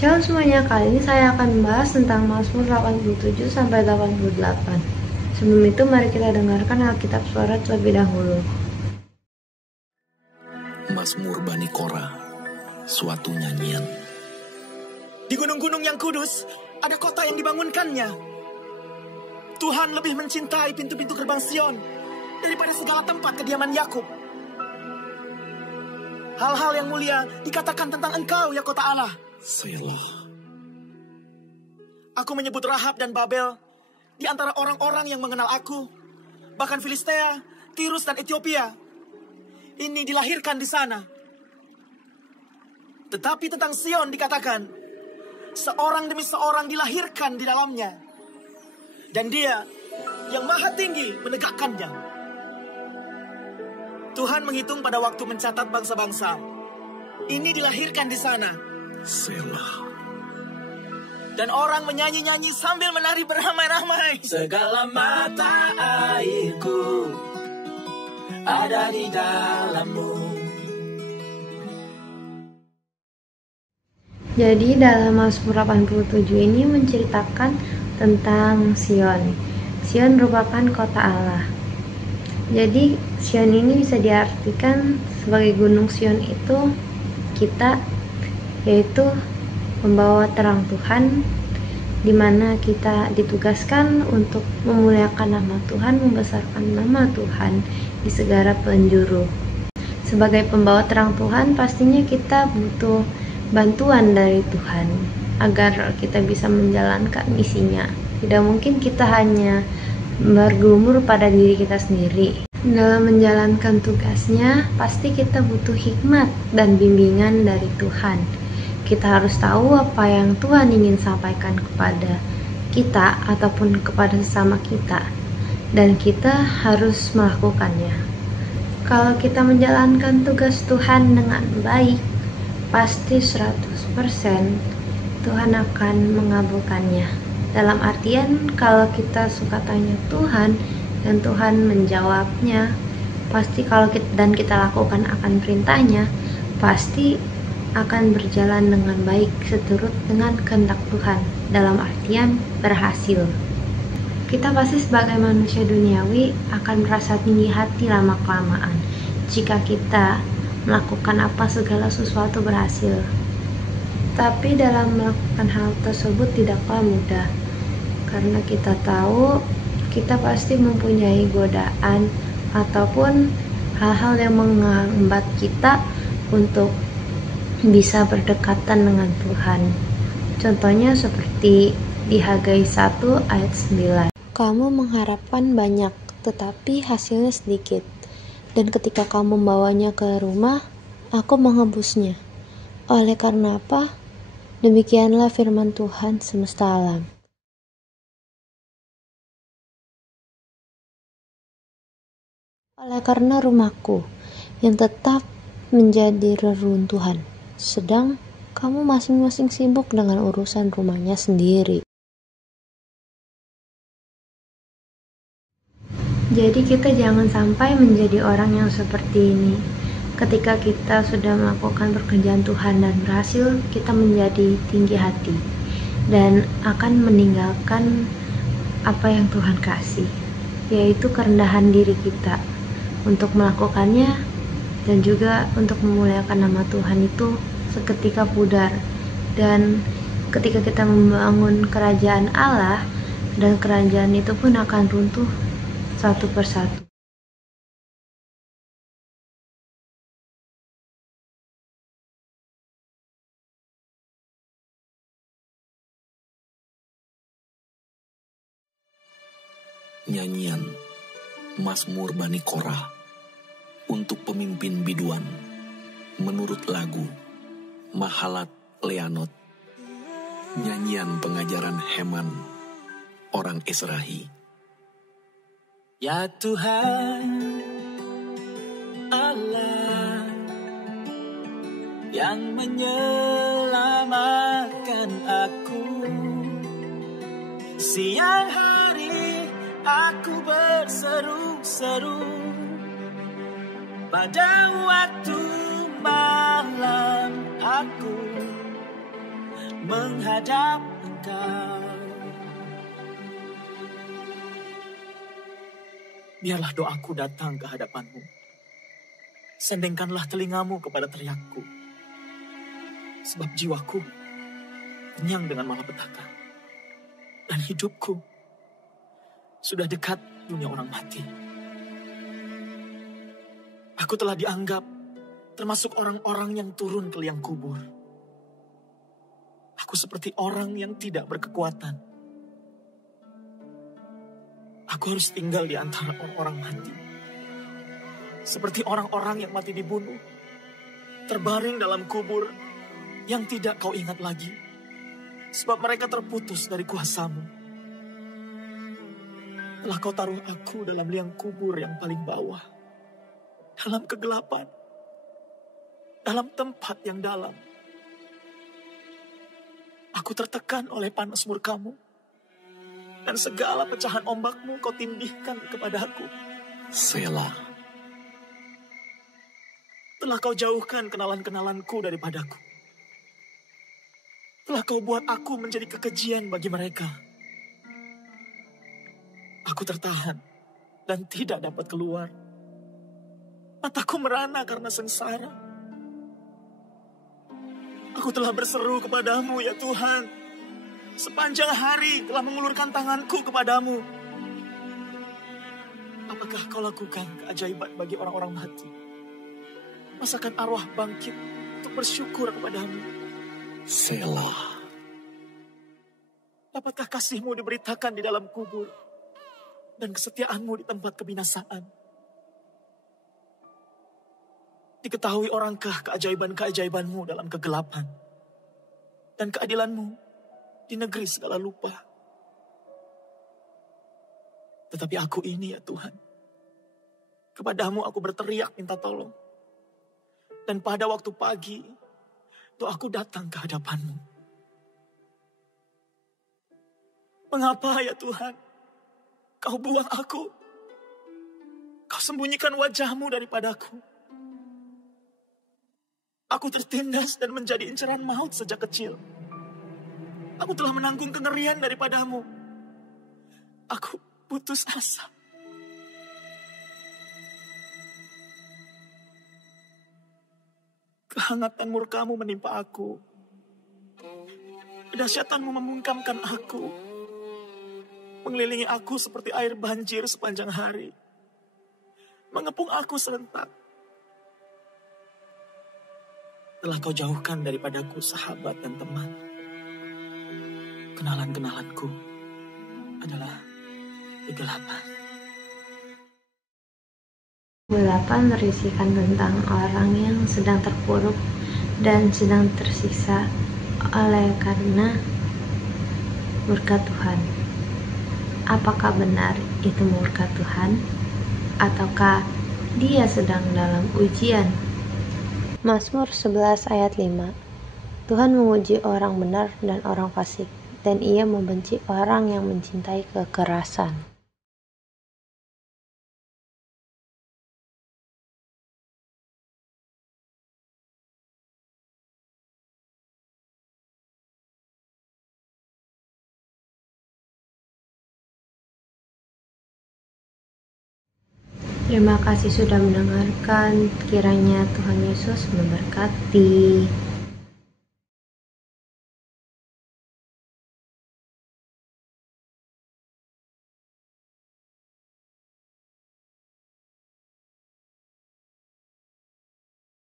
Shalom semuanya, kali ini saya akan membahas tentang Mazmur 87 sampai 88. Sebelum itu mari kita dengarkan Alkitab Suara terlebih dahulu. Mazmur Bani Korah, suatu nyanyian. Di gunung-gunung yang kudus ada kota yang dibangunkannya. Tuhan lebih mencintai pintu-pintu gerbang Sion daripada segala tempat kediaman Yakub. Hal-hal yang mulia dikatakan tentang Engkau, ya kota Allah. Selah. Aku menyebut Rahab dan Babel di antara orang-orang yang mengenal aku. Bahkan Filistea, Tirus dan Ethiopia. Ini dilahirkan di sana. Tetapi tentang Sion dikatakan, seorang demi seorang dilahirkan di dalamnya. Dan dia yang maha tinggi menegakkannya. Tuhan menghitung pada waktu mencatat bangsa-bangsa. Ini dilahirkan di sana. Selah. Dan orang menyanyi-nyanyi sambil menari beramai-ramai. Segala mata airku ada di dalammu. Jadi dalam Mazmur 87 ini menceritakan tentang Sion. Sion merupakan kota Allah. Jadi Sion ini bisa diartikan sebagai gunung Sion itu kita, yaitu membawa terang Tuhan, di mana kita ditugaskan untuk memuliakan nama Tuhan, membesarkan nama Tuhan di segala penjuru. Sebagai pembawa terang Tuhan, pastinya kita butuh bantuan dari Tuhan agar kita bisa menjalankan misinya. Tidak mungkin kita hanya bergumul pada diri kita sendiri. Dalam menjalankan tugasnya, pasti kita butuh hikmat dan bimbingan dari Tuhan. Kita harus tahu apa yang Tuhan ingin sampaikan kepada kita ataupun kepada sesama kita, dan kita harus melakukannya. Kalau kita menjalankan tugas Tuhan dengan baik, pasti 100% Tuhan akan mengabulkannya. Dalam artian, kalau kita suka tanya Tuhan dan Tuhan menjawabnya, pasti kalau kita lakukan akan perintahnya, pasti akan berjalan dengan baik seturut dengan kehendak Tuhan, dalam artian berhasil. Kita pasti sebagai manusia duniawi akan merasa tinggi hati lama-kelamaan jika kita melakukan segala sesuatu berhasil. Tapi dalam melakukan hal tersebut tidaklah mudah, karena kita tahu kita pasti mempunyai godaan ataupun hal-hal yang menghambat kita untuk bisa berdekatan dengan Tuhan. Contohnya seperti di Hagai 1 ayat 9. Kamu mengharapkan banyak, tetapi hasilnya sedikit. Dan ketika kamu membawanya ke rumah, aku menghembusnya. Oleh karena apa? Demikianlah firman Tuhan semesta alam. Oleh karena rumahku yang tetap menjadi reruntuhan, sedang kamu masing-masing sibuk dengan urusan rumahnya sendiri. Jadi kita jangan sampai menjadi orang yang seperti ini. Ketika kita sudah melakukan pekerjaan Tuhan dan berhasil, kita menjadi tinggi hati dan akan meninggalkan apa yang Tuhan kasih, yaitu kerendahan diri kita untuk melakukannya, dan juga untuk memuliakan nama Tuhan itu seketika pudar. Dan ketika kita membangun kerajaan Allah, dan kerajaan itu pun akan runtuh satu persatu. Nyanyian Mazmur Bani Korah untuk pemimpin biduan menurut lagu Mahalat Leanot. Nyanyian pengajaran Heman, orang Ezrahi. Ya Tuhan Allah yang menyelamatkan aku, siang hari aku berseru-seru, pada waktu malam aku menghadap Engkau. Biarlah doaku datang ke hadapan-Mu. Sendengkanlah telingamu kepada teriakku. Sebab jiwaku kenyang dengan malapetaka. Dan hidupku sudah dekat dunia orang mati. Aku telah dianggap termasuk orang-orang yang turun ke liang kubur. Aku seperti orang yang tidak berkekuatan. Aku harus tinggal di antara orang-orang mati. Seperti orang-orang yang mati dibunuh, terbaring dalam kubur yang tidak kau ingat lagi. Sebab mereka terputus dari kuasa-Mu. Telah kau taruh aku dalam liang kubur yang paling bawah. Dalam kegelapan. Dalam tempat yang dalam. Aku tertekan oleh panas murka-Mu. Dan segala pecahan ombak-Mu kau tindihkan kepadaku. Selah. Telah kau jauhkan kenalan-kenalanku daripadaku. Telah kau buat aku menjadi kekejian bagi mereka. Aku tertahan dan tidak dapat keluar. Mataku merana karena sengsara. Aku telah berseru kepadamu ya Tuhan. Sepanjang hari telah mengulurkan tanganku kepadamu. Apakah kau lakukan keajaiban bagi orang-orang mati? Masakan arwah bangkit untuk bersyukur kepadamu. Selah. Dapatkah kasih-Mu diberitakan di dalam kubur dan kesetiaan-Mu di tempat kebinasaan? Diketahui orangkah keajaiban-keajaiban-Mu dalam kegelapan dan keadilan-Mu di negeri segala lupa? Tetapi aku ini ya Tuhan, kepadamu aku berteriak minta tolong. Dan pada waktu pagi, doaku datang ke hadapan-Mu. Mengapa ya Tuhan, Kau buang aku? Kau sembunyikan wajah-Mu daripadaku. Aku tertindas dan menjadi inceran maut sejak kecil. Aku telah menanggung kengerian daripadamu. Aku putus asa. Kehangatan murka-Mu menimpa aku. Kedahsyatan-Mu membungkamkan aku. Mengelilingi aku seperti air banjir sepanjang hari. Mengepung aku serentak. Telah Kau jauhkan daripadaku sahabat dan teman. Kenalan-kenalanku adalah kegelapan. Kegelapan berisikan tentang orang yang sedang terpuruk dan sedang tersiksa oleh karena murka Tuhan. Apakah benar itu murka Tuhan? Ataukah dia sedang dalam ujian? Mazmur 11 ayat 5. Tuhan menguji orang benar dan orang fasik, dan Ia membenci orang yang mencintai kekerasan. Terima kasih sudah mendengarkan. Kiranya Tuhan Yesus memberkati.